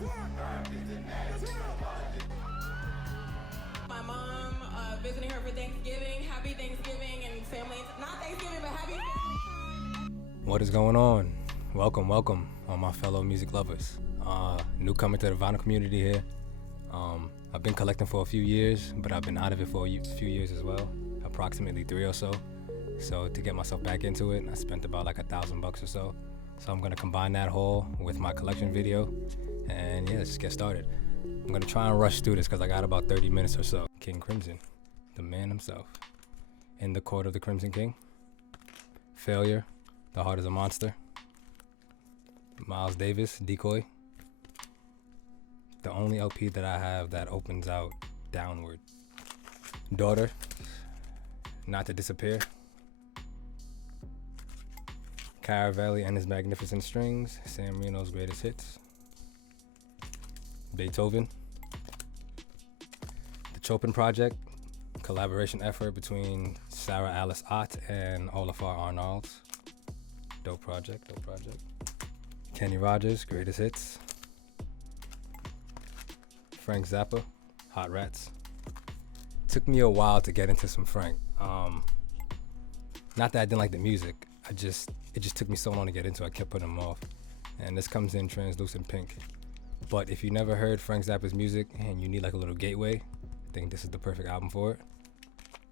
My mom visiting her for Thanksgiving. Happy Thanksgiving and family. Not Thanksgiving, but happy family. What is going on? Welcome, all my fellow music lovers. Newcomer to the vinyl community here. I've been collecting for a few years, but I've been out of it for a few years as well, approximately 3 or so. So to get myself back into it, I spent about like $1,000 or so. So I'm gonna combine that haul with my collection video, and yeah, let's just get started. I'm gonna try and rush through this because I got about 30 minutes or so. King Crimson, the man himself. In the Court of the Crimson King. Failure, The Heart is a Monster. Miles Davis, Decoy. The only LP that I have that opens out downward. Daughter, Not to Disappear. Caravelli and His Magnificent Strings, Sam Reno's Greatest Hits. Beethoven. The Chopin Project, collaboration effort between Sarah Alice Ott and Olafur Arnalds. Dope project. Kenny Rogers, Greatest Hits. Frank Zappa, Hot Rats. Took me a while to get into some Frank. Not that I didn't like the music, it just took me so long to get into it, I kept putting them off. And this comes in Translucent Pink. But if you never heard Frank Zappa's music and you need like a little gateway, I think this is the perfect album for it.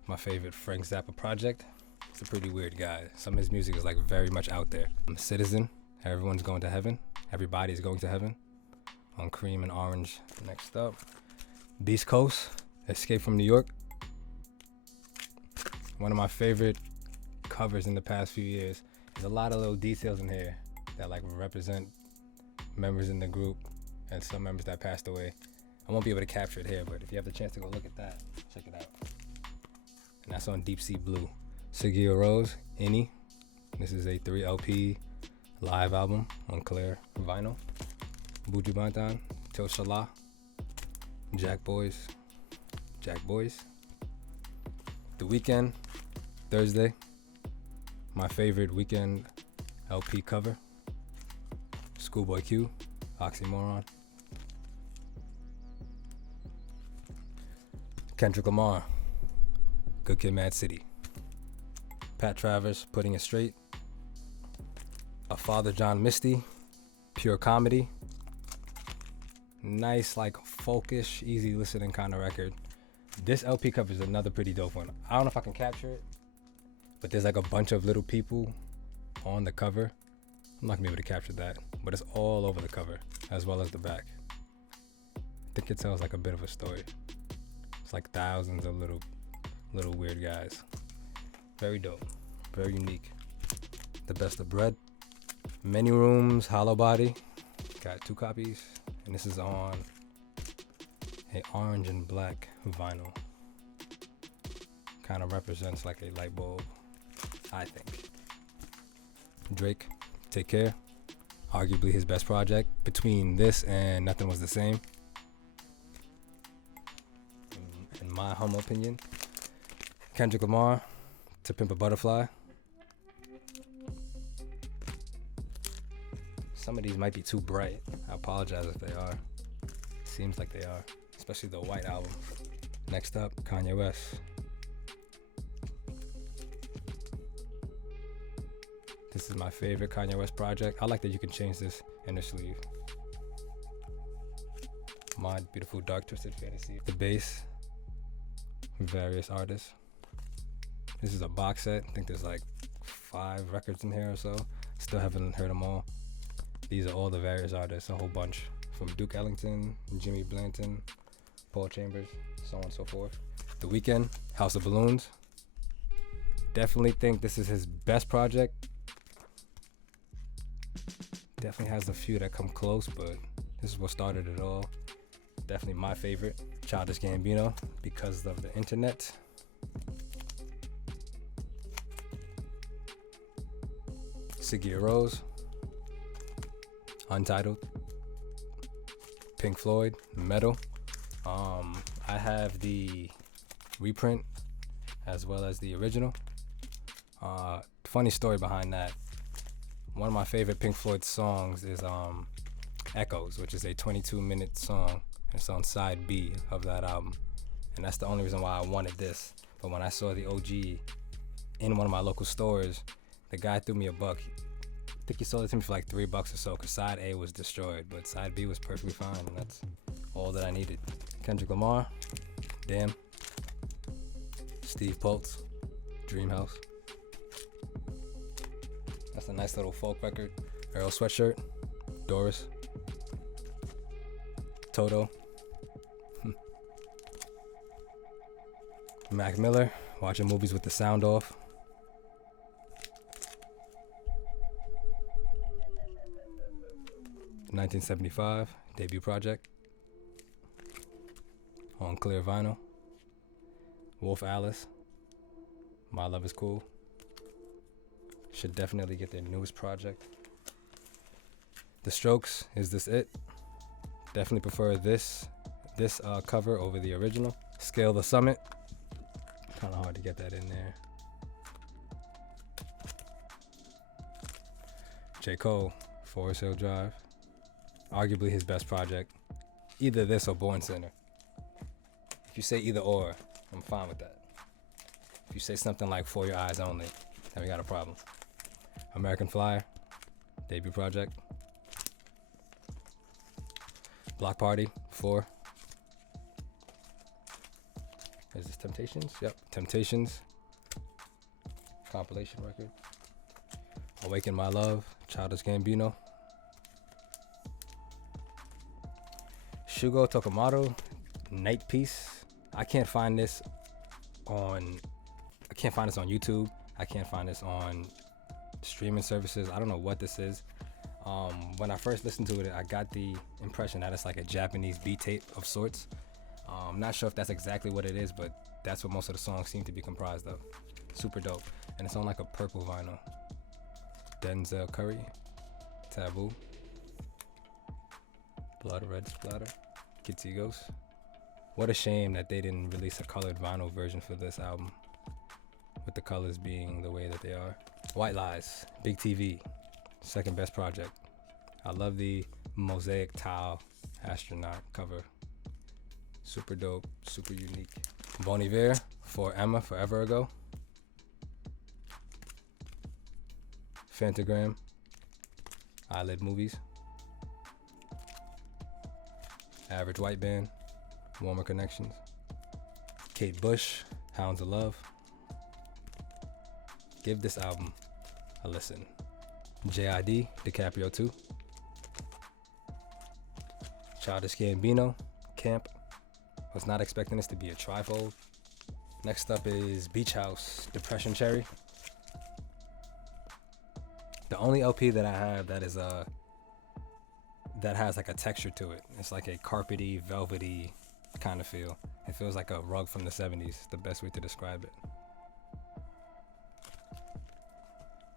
My favorite Frank Zappa project. He's a pretty weird guy. Some of his music is like very much out there. Citizen, Everyone's Going to Heaven. Everybody's Going to Heaven. On Cream and Orange. Next up, Beast Coast, Escape from New York. One of my favorite covers in the past few years. There's a lot of little details in here that like represent members in the group and some members that passed away. I won't be able to capture it here, but if you have the chance to go look at that, check it out. And that's on Deep Sea Blue. Siggy Rose, Any. This is a 3 LP live album on Claire vinyl. Buju Banton, Toshala, Jack Boys. The Weeknd, Thursday. My favorite Weeknd LP cover. Schoolboy Q, Oxymoron. Kendrick Lamar, Good Kid, Mad City. Pat Travers, Putting It Straight. A Father John Misty, Pure Comedy. Nice, like folkish, easy listening kind of record. This LP cover is another pretty dope one. I don't know if I can capture it, but there's like a bunch of little people on the cover. I'm not gonna be able to capture that, but it's all over the cover as well as the back. I think it tells like a bit of a story. It's like thousands of little weird guys. Very dope, very unique. The Best of Bread, Many Rooms, Hollow Body. Got 2 copies, and this is on a orange and black vinyl. Kind of represents like a light bulb, I think. Drake, Take Care. Arguably his best project. Between this and Nothing Was the Same, in my humble opinion. Kendrick Lamar, To Pimp a Butterfly. Some of these might be too bright. I apologize if they are. Seems like they are, especially the white album. Next up, Kanye West. This is my favorite Kanye West project. I like that you can change this inner sleeve. My Beautiful Dark Twisted Fantasy. The Bass, various artists. This is a box set. I think there's like 5 records in here or so. Still haven't heard them all. These are all the various artists, a whole bunch. From Duke Ellington, Jimmy Blanton, Paul Chambers, so on and so forth. The Weeknd, House of Balloons. Definitely think this is his best project. Definitely has a few that come close, but this is what started it all. Definitely my favorite. Childish Gambino, Because of the Internet. Siggy Rose, Untitled. Pink Floyd, Metal. I have the reprint as well as the original. Funny story behind that. One of my favorite Pink Floyd songs is Echoes, which is a 22-minute song. It's on side B of that album. And that's the only reason why I wanted this. But when I saw the OG in one of my local stores, the guy threw me a buck. I think he sold it to me for like $3 or so, because side A was destroyed, but side B was perfectly fine, and that's all that I needed. Kendrick Lamar, Damn. Steve Pultz, Dream House. That's a nice little folk record. Earl Sweatshirt, Doris, Toto. Mac Miller, watching movies with the sound off. (1975) debut project on clear vinyl. Wolf Alice, My Love Is Cool. Should definitely get their newest project. The Strokes, Is This It? Definitely prefer this cover over the original. Scale the Summit. Kind of hard to get that in there. J. Cole, Forest Hill Drive. Arguably his best project. Either this or Born Sinner. If you say either or, I'm fine with that. If you say something like For Your Eyes Only, then we got a problem. American Flyer, debut project. Block Party, 4. Is this Temptations? Yep, Temptations. Compilation record. Awaken My Love, Childish Gambino. Shugo Tokumaru, Night Piece. I can't find this on YouTube. I can't find this on streaming services. I don't know what this is. When I first listened to it, I got the impression that it's like a Japanese beat tape of sorts. I'm not sure if that's exactly what it is, but that's what most of the songs seem to be comprised of. Super dope. And it's on like a purple vinyl. Denzel Curry, Taboo, Blood Red Splatter, Kitsigos. What a shame that they didn't release a colored vinyl version for this album, with the colors being the way that they are. White Lies, Big TV, second best project. I love the mosaic tile astronaut cover. Super dope, super unique. Bon Iver, For Emma, Forever Ago. Fantagram, Eyelid Movies. Average White Band, Warmer Connections. Kate Bush, Hounds of Love. Give this album a listen. J.I.D., DiCaprio 2. Childish Gambino, Camp. Was not expecting this to be a trifold. Next up is Beach House, Depression Cherry. The only LP that I have that is that has like a texture to it. It's like a carpety, velvety kind of feel. It feels like a rug from the 70s, the best way to describe it.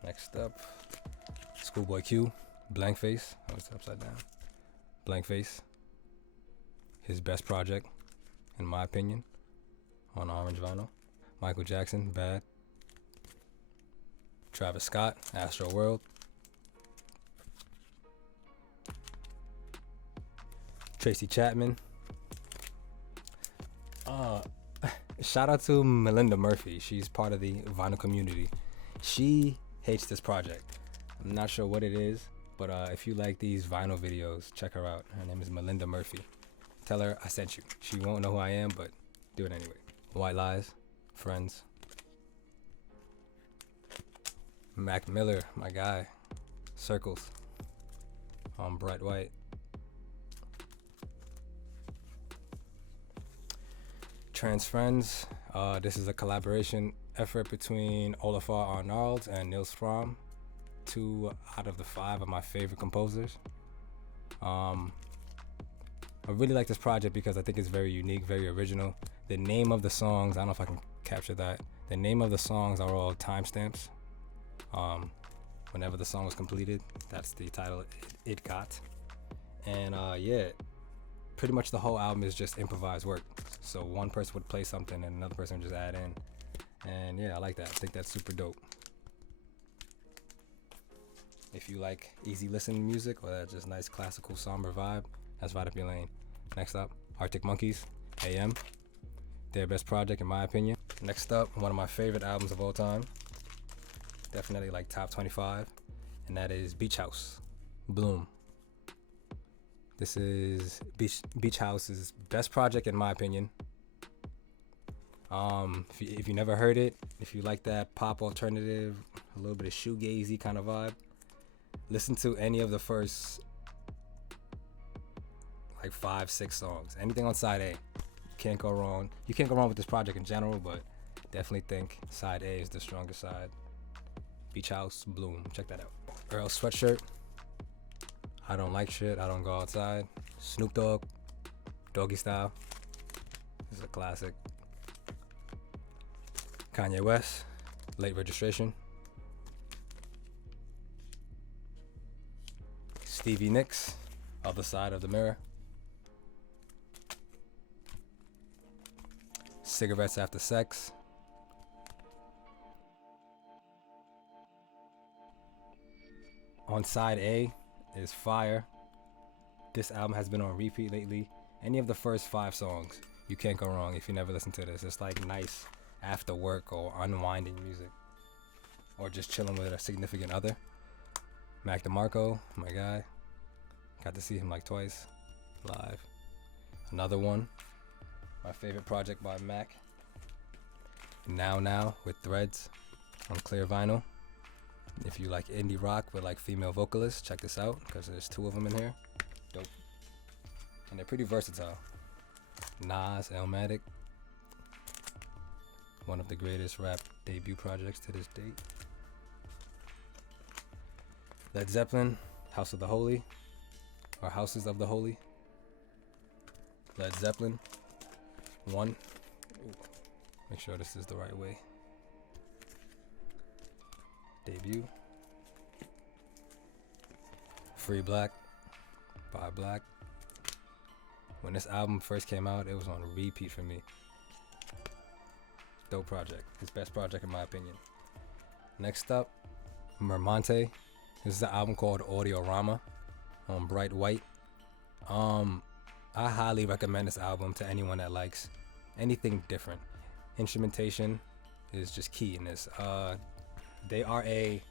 Next up, Schoolboy Q, Blank Face. Oh, it's upside down. Blank Face. His best project, in my opinion, on orange vinyl. Michael Jackson, Bad. Travis Scott, Astro World. Tracy Chapman. Shout out to Melinda Murphy. She's part of the vinyl community. She hates this project. I'm not sure what it is, but if you like these vinyl videos, check her out. Her name is Melinda Murphy. Tell her I sent you. She won't know who I am, but do it anyway. White Lies, Friends. Mac Miller, my guy. Circles. On Bright White. Trans Friends. This is a collaboration effort between Olafur Arnalds and Nils Fromm. 2 out of the 5 of my favorite composers. I really like this project because I think it's very unique, very original. The name of the songs, I don't know if I can capture that. The name of the songs are all timestamps. Whenever the song was completed, that's the title it got. And yeah, pretty much the whole album is just improvised work. So one person would play something and another person would just add in. And yeah, I like that. I think that's super dope. If you like easy listening music or that just nice classical somber vibe, that's right up your lane. Next up, Arctic Monkeys, AM. Their best project in my opinion. Next up, one of my favorite albums of all time. Definitely like top 25. And that is Beach House, Bloom. This is Beach House's best project in my opinion. If you never heard it, if you like that pop alternative, a little bit of shoegazy kind of vibe, listen to any of the first like 5-6 songs. Anything on side A, can't go wrong. You can't go wrong with this project in general, but definitely think side A is the strongest side. Beach House, Bloom, check that out. Earl Sweatshirt, I Don't Like Shit, I Don't Go Outside. Snoop Dogg, Doggy Style, this is a classic. Kanye West, Late Registration. Stevie Nicks, Other Side of the Mirror. Cigarettes After Sex. On side A is Fire. This album has been on repeat lately. Any of the first 5 songs, you can't go wrong if you never listen to this. It's like nice after work or unwinding music, or just chilling with a significant other. Mac DeMarco, my guy. Got to see him like twice live. Another one, my favorite project by Mac. Now with Threads on clear vinyl. If you like indie rock with like female vocalists, check this out because there's 2 of them in here. Dope. And they're pretty versatile. Nas, Illmatic, one of the greatest rap debut projects to this date. Led Zeppelin, House of the Holy, or Houses of the Holy. Led Zeppelin, 1. Ooh, make sure this is the right way. Debut. Free Black by Black. When this album first came out, it was on repeat for me. Dope project. His best project in my opinion. Next up, Mermonte. This is an album called Audiorama on Bright White. I highly recommend this album to anyone that likes anything different. Instrumentation is just key in this. They are a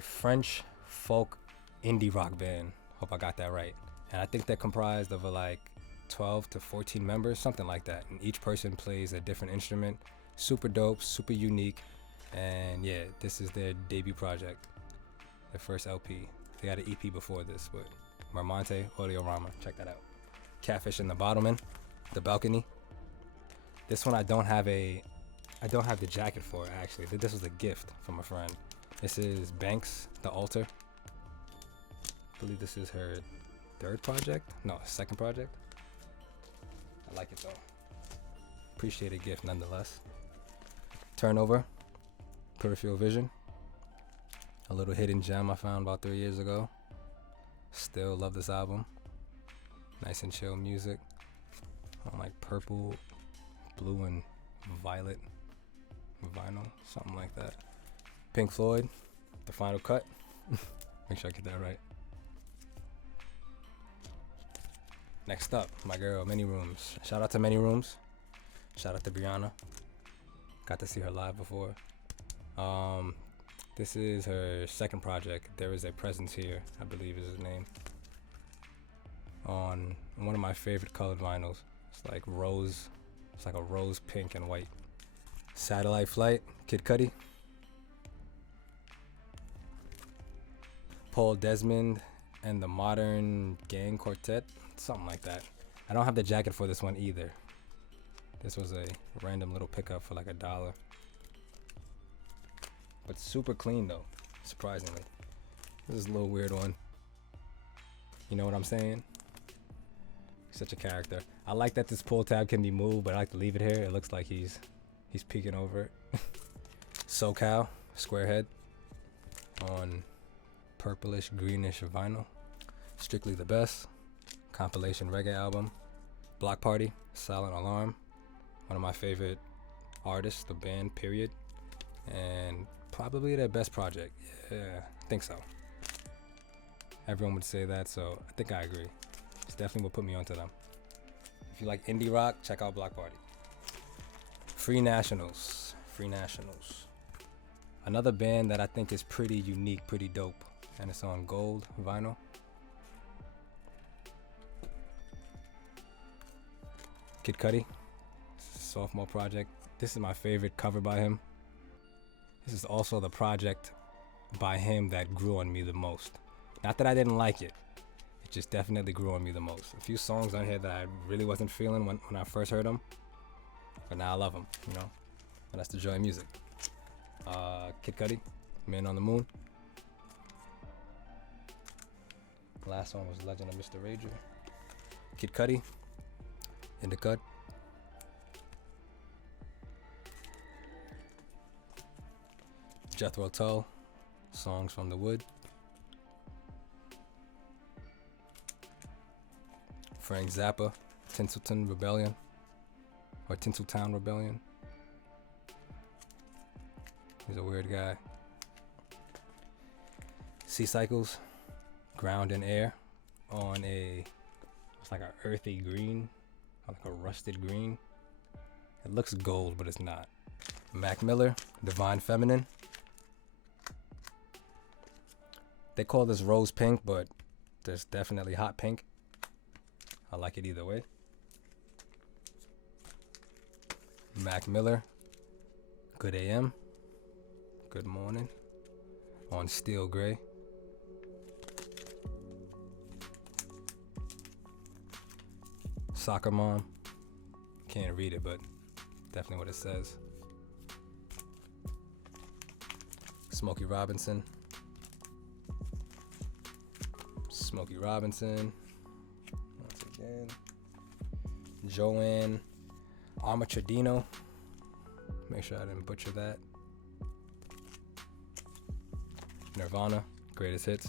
French folk indie rock band. Hope I got that right. And I think they're comprised of like 12 to 14 members, something like that. And each person plays a different instrument. Super dope, super unique. And yeah, this is their debut project, their first LP. They got an EP before this, but Mermonte, Audiorama, check that out. Catfish and the Bottlemen, The Balcony. This one I don't have the jacket for actually. This was a gift from a friend. This is Banks, The Altar. I believe this is her 3rd project? No, 2nd project. I like it though. Appreciate a gift nonetheless. Turnover, Peripheral Vision. A little hidden gem I found about 3 years ago. Still love this album. Nice and chill music. On like purple, blue, and violet vinyl, something like that. Pink Floyd, The Final Cut. Make sure I get that right. Next up, my girl, Many Rooms. Shout out to Many Rooms. Shout out to Brianna. Got to see her live before. This is her 2nd project. There Is a Presence Here, I believe is his name. On one of my favorite colored vinyls. It's like rose. It's like a rose, pink, and white. Satellite Flight, Kid Cudi. Paul Desmond and the Modern Gang Quartet, something like that. I don't have the jacket for this one either. This was a random little pickup for like $1. But super clean though, surprisingly. This is a little weird one. You know what I'm saying? Such a character. I like that this pull tab can be moved, but I like to leave it here. It looks like he's peeking over it. SoCal, Squarehead on purplish greenish vinyl. Strictly the Best, compilation reggae album. Block Party, Silent Alarm, one of my favorite artists, the band, period. And probably their best project. Yeah, I think so. Everyone would say that, so I think I agree. It's definitely what put me onto them. If you like indie rock, check out Block Party. Free Nationals. Free Nationals. Another band that I think is pretty unique, pretty dope, and it's on gold vinyl. Kid Cudi, sophomore project. This is my favorite cover by him. This is also the project by him that grew on me the most. Not that I didn't like it, it just definitely grew on me the most. A few songs on here that I really wasn't feeling when I first heard them, but now I love them, you know? And that's the joy of music. Kid Cudi, Man on the Moon. The last one was Legend of Mr. Rager. Kid Cudi, In the Cut. Jethro Tull, Songs from the Wood. Frank Zappa, Tinseltown Rebellion, or Tinseltown Rebellion. He's a weird guy. Sea Cycles, Ground and Air, on it's like an earthy green, like a rusted green. It looks gold, but it's not. Mac Miller, Divine Feminine. They call this rose pink, but there's definitely hot pink. I like it either way. Mac Miller, Good AM, Good Morning, on Steel Gray. Soccer Mom, can't read it, but definitely what it says. Smokey Robinson, Smokey Robinson, once again. Joanne Armatradino, make sure I didn't butcher that. Nirvana, Greatest Hits.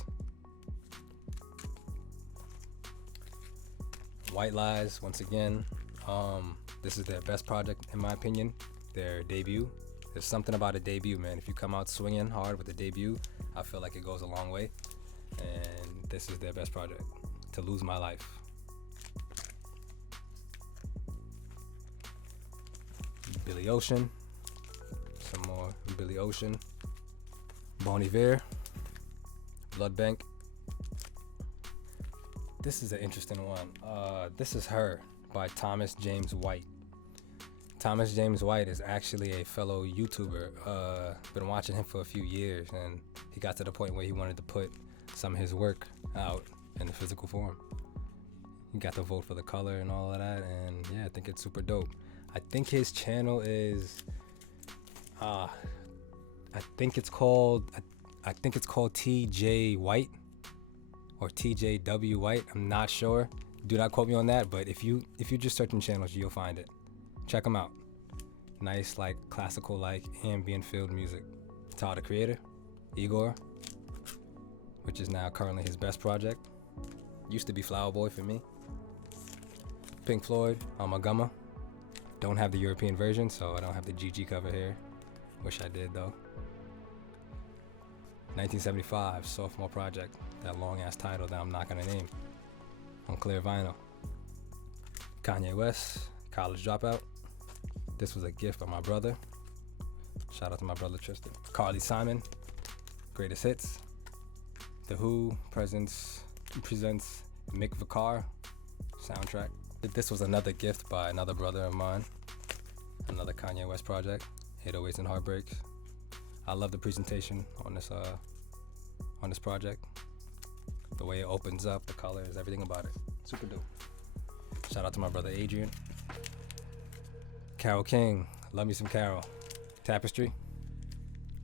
White Lies, once again. This is their best project, in my opinion. Their debut. There's something about a debut, man. If you come out swinging hard with a debut, I feel like it goes a long way. And this is their best project. To Lose My Life. Billy Ocean. Some more Billy Ocean. Bon Iver. Blood Bank. This is an interesting one. This is Her by Thomas James White. Thomas James White is actually a fellow YouTuber. Been watching him for a few years, and he got to the point where he wanted to put some of his work out in the physical form. He got to vote for the color and all of that, and yeah, I think it's super dope. I think his channel is, I think it's called TJ White or TJW White. I'm not sure. Do not quote me on that, but if you just search in channels, you'll find it. Check them out. Nice, like classical, like ambient filled music. Tyler, the Creator, Igor, which is now currently his best project. Used to be Flower Boy for me. Pink Floyd, Amagama. Don't have the European version, so I don't have the GG cover here. Wish I did though. 1975, sophomore project. That long ass title that I'm not gonna name. On clear vinyl. Kanye West, College Dropout. This was a gift by my brother. Shout out to my brother Tristan. Carly Simon, Greatest Hits. The Who presents Mick Vicar soundtrack. This was another gift by another brother of mine. Another Kanye West project, 808s and Heartbreaks. I love the presentation on this project. The way it opens up, the colors, everything about it. Super dope. Shout out to my brother Adrian. Carole King, Love Me Some Carole. Tapestry,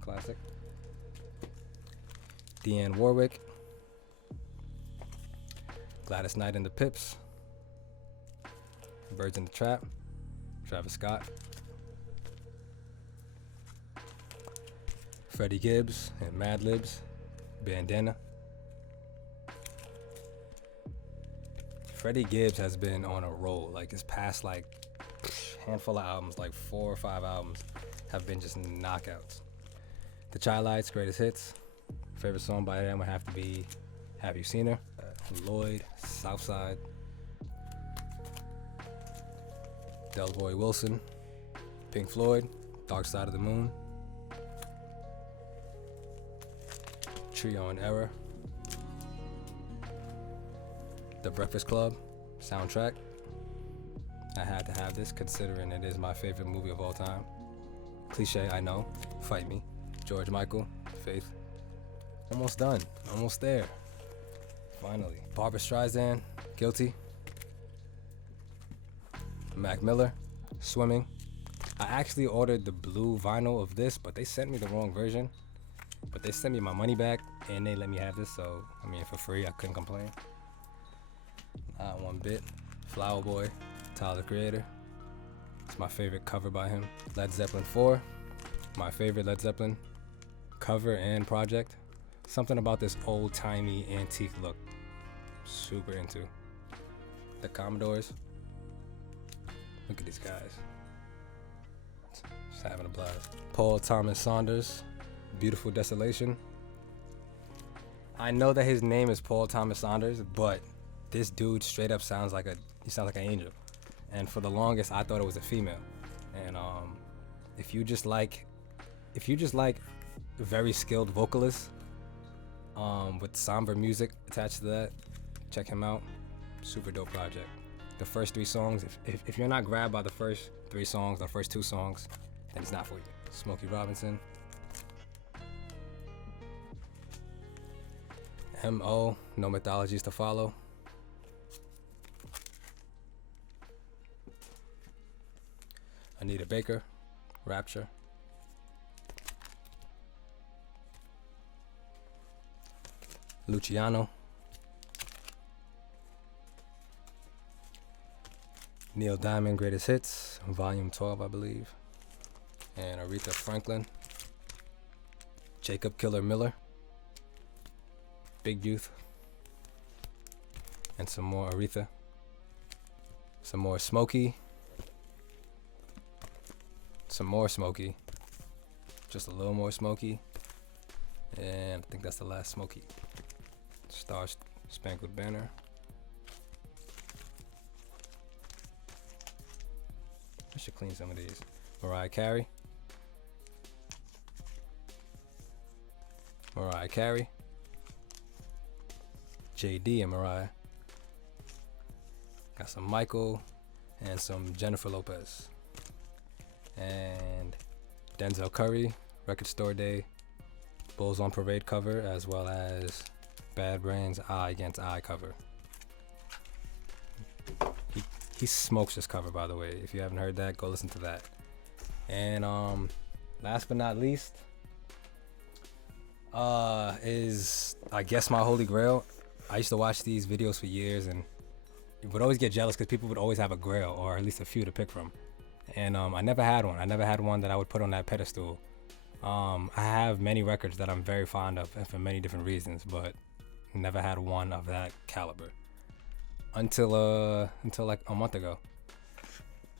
classic. Dionne Warwick. Gladys Knight and the Pips. Birds in the Trap, Travis Scott. Freddie Gibbs and Mad Libs, Bandana. Freddie Gibbs has been on a roll. Like his past handful of albums, like 4 or 5 albums, have been just knockouts. The Childlights, Greatest Hits. Favorite song by them would have to be Have You Seen Her? Lloyd, Southside. Delboy Wilson, Pink Floyd, Dark Side of the Moon. Trio and Error. The Breakfast Club soundtrack. I had to have this considering it is my favorite movie of all time. Cliche, I know. Fight me. George Michael, Faith. Almost done. Almost there. Finally. Barbra Streisand, Guilty. Mac Miller, Swimming. I actually ordered the blue vinyl of this, but they sent me the wrong version. But they sent me my money back and they let me have this, so I mean for free, I couldn't complain. Not one bit. Flower Boy, Tyler the Creator. It's my favorite cover by him. Led Zeppelin 4, my favorite Led Zeppelin cover and project. Something about this old-timey antique look. Super into. The Commodores. Look at these guys. Just having a blast. Paul Thomas Saunders, Beautiful Desolation. I know that his name is Paul Thomas Saunders, but this dude straight up sounds like he sounds like an angel. And for the longest, I thought it was a female. And if you just like very skilled vocalists with somber music attached to that, check him out. Super dope project. The first 3 songs, if you're not grabbed by the first 3 songs, the first 2 songs, then it's not for you. Smokey Robinson. M.O. No Mythologies to Follow. Anita Baker, Rapture. Luciano. Neil Diamond, Greatest Hits, Volume 12, I believe. And Aretha Franklin. Jacob Killer Miller. Big Youth. And some more Aretha. Some more Smokey. Some more Smokey. Just a little more Smokey. And I think that's the last Smokey. Star Spangled Banner. I should clean some of these. Mariah Carey. Mariah Carey. JD and Mariah. Got some Michael and some Jennifer Lopez. And Denzel Curry, Record Store Day, Bulls on Parade cover, as well as Bad Brains Eye Against Eye cover. He smokes this cover, by the way. If you haven't heard that, go listen to that. And last but not least is, I guess, my holy grail. I used to watch these videos for years and would always get jealous because people would always have a grail, or at least a few to pick from. And I never had one. I never had one that I would put on that pedestal. I have many records that I'm very fond of, and for many different reasons, but never had one of that caliber until like a month ago,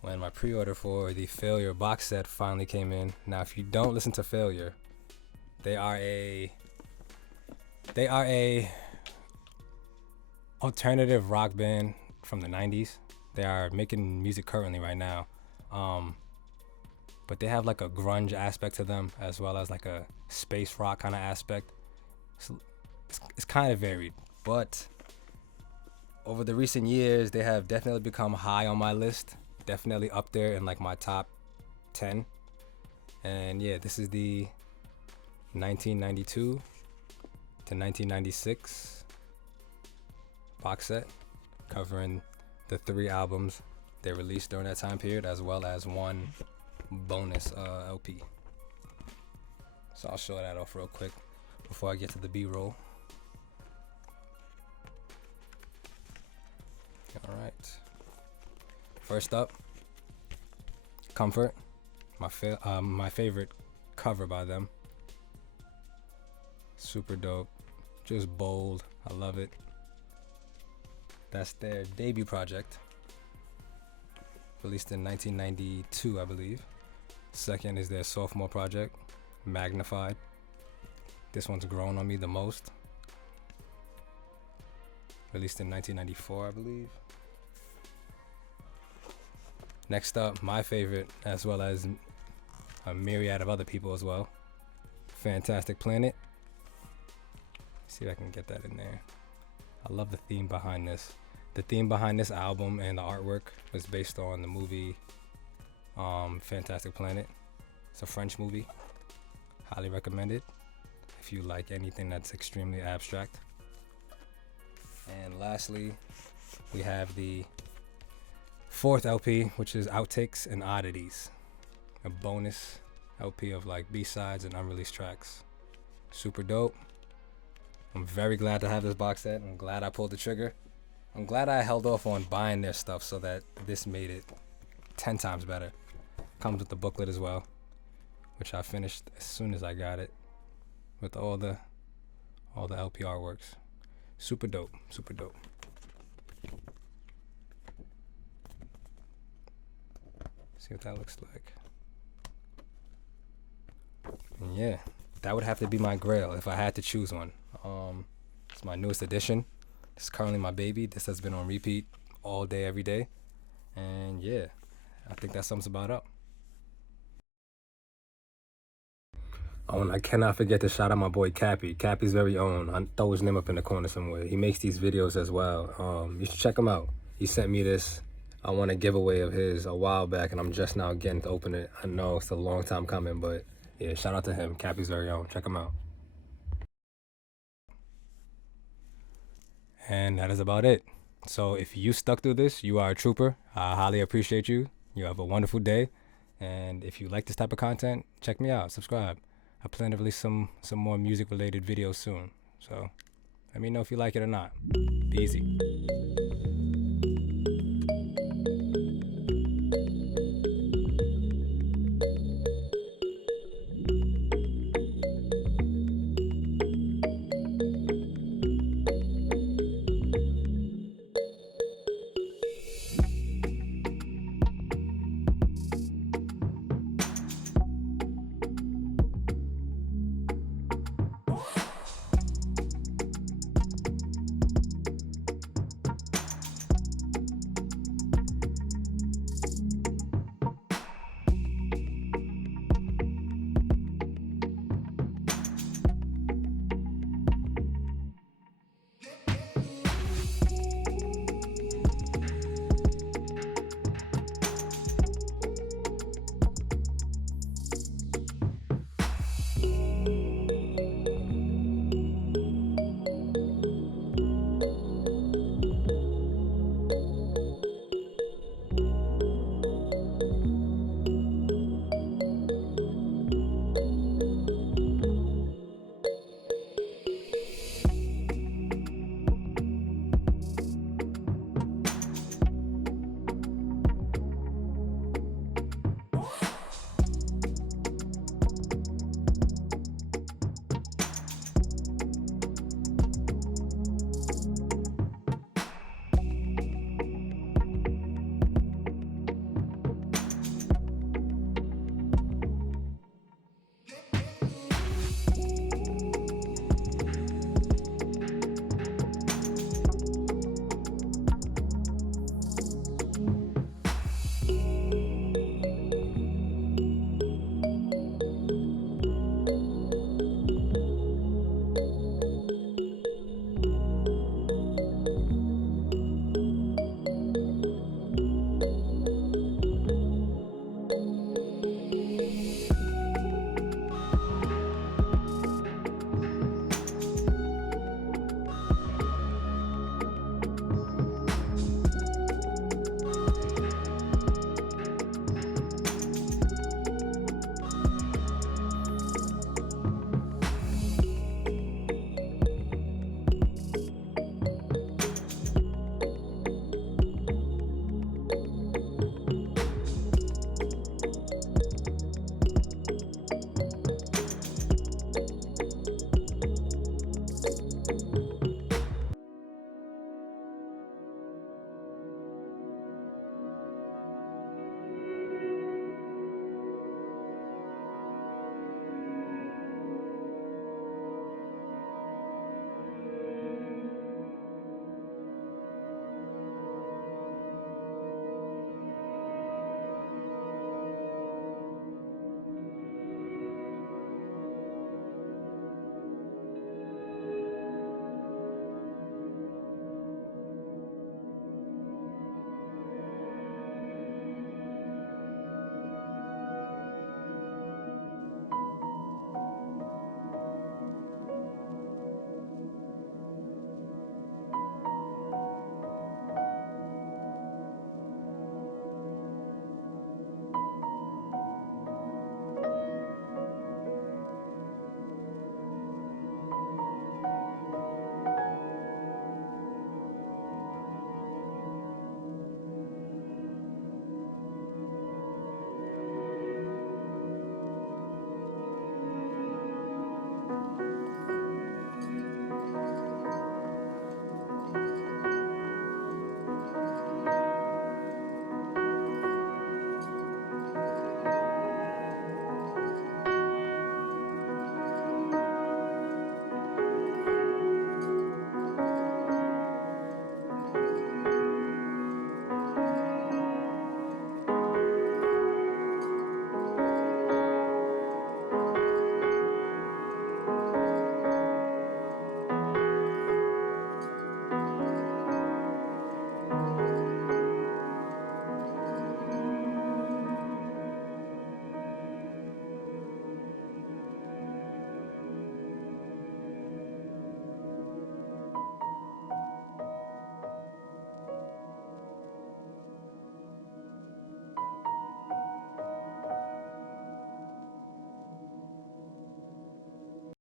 when my pre-order for the Failure box set finally came in. Now, if you don't listen to Failure, they are a alternative rock band from the 90s. They are making music currently right now. But they have like a grunge aspect to them, as well as like a space rock kind of aspect. So it's kind of varied, but over the recent years, they have definitely become high on my list. Definitely up there in like my top 10. And yeah, this is the 1992 to 1996 box set, covering the 3 albums they released during that time period, as well as one bonus LP. So I'll show that off real quick before I get to the B-roll. All right. First up, Comfort, my favorite cover by them. Super dope, just bold. I love it. That's their debut project, released in 1992, I believe. Second is their sophomore project, Magnified, This one's grown on me the most. Released in 1994, I believe. Next up, my favorite, as well as a myriad of other people as well. Fantastic Planet. See if I can get that in there. I love the theme behind this. The theme behind this album and the artwork was based on the movie Fantastic Planet. It's a French movie. Highly recommend it if you like anything that's extremely abstract. And lastly, we have the fourth LP, which is Outtakes and Oddities. A bonus LP of like B-sides and unreleased tracks. Super dope. I'm very glad to have this box set. I'm glad I pulled the trigger. I'm glad I held off on buying their stuff so that this made it 10 times better. Comes with the booklet as well, which I finished as soon as I got it, with all the LP artworks. Super dope, super dope. See what that looks like. And yeah, that would have to be my grail if I had to choose one. It's my newest edition. This is currently my baby. This has been on repeat all day, every day. And yeah, I think that sums about up. Oh, and I cannot forget to shout out my boy Cappy. Cappy's very own. I throw his name up in the corner somewhere. He makes these videos as well. You should check him out. He sent me this. I won a giveaway of his a while back, and I'm just now getting to open it. I know it's a long time coming, but yeah, shout out to him. Cappy's very own. Check him out. And that is about it. So if you stuck through this, you are a trooper. I highly appreciate you. You have a wonderful day. And if you like this type of content, check me out. Subscribe. I plan to release some more music-related videos soon. So let me know if you like it or not. Be easy.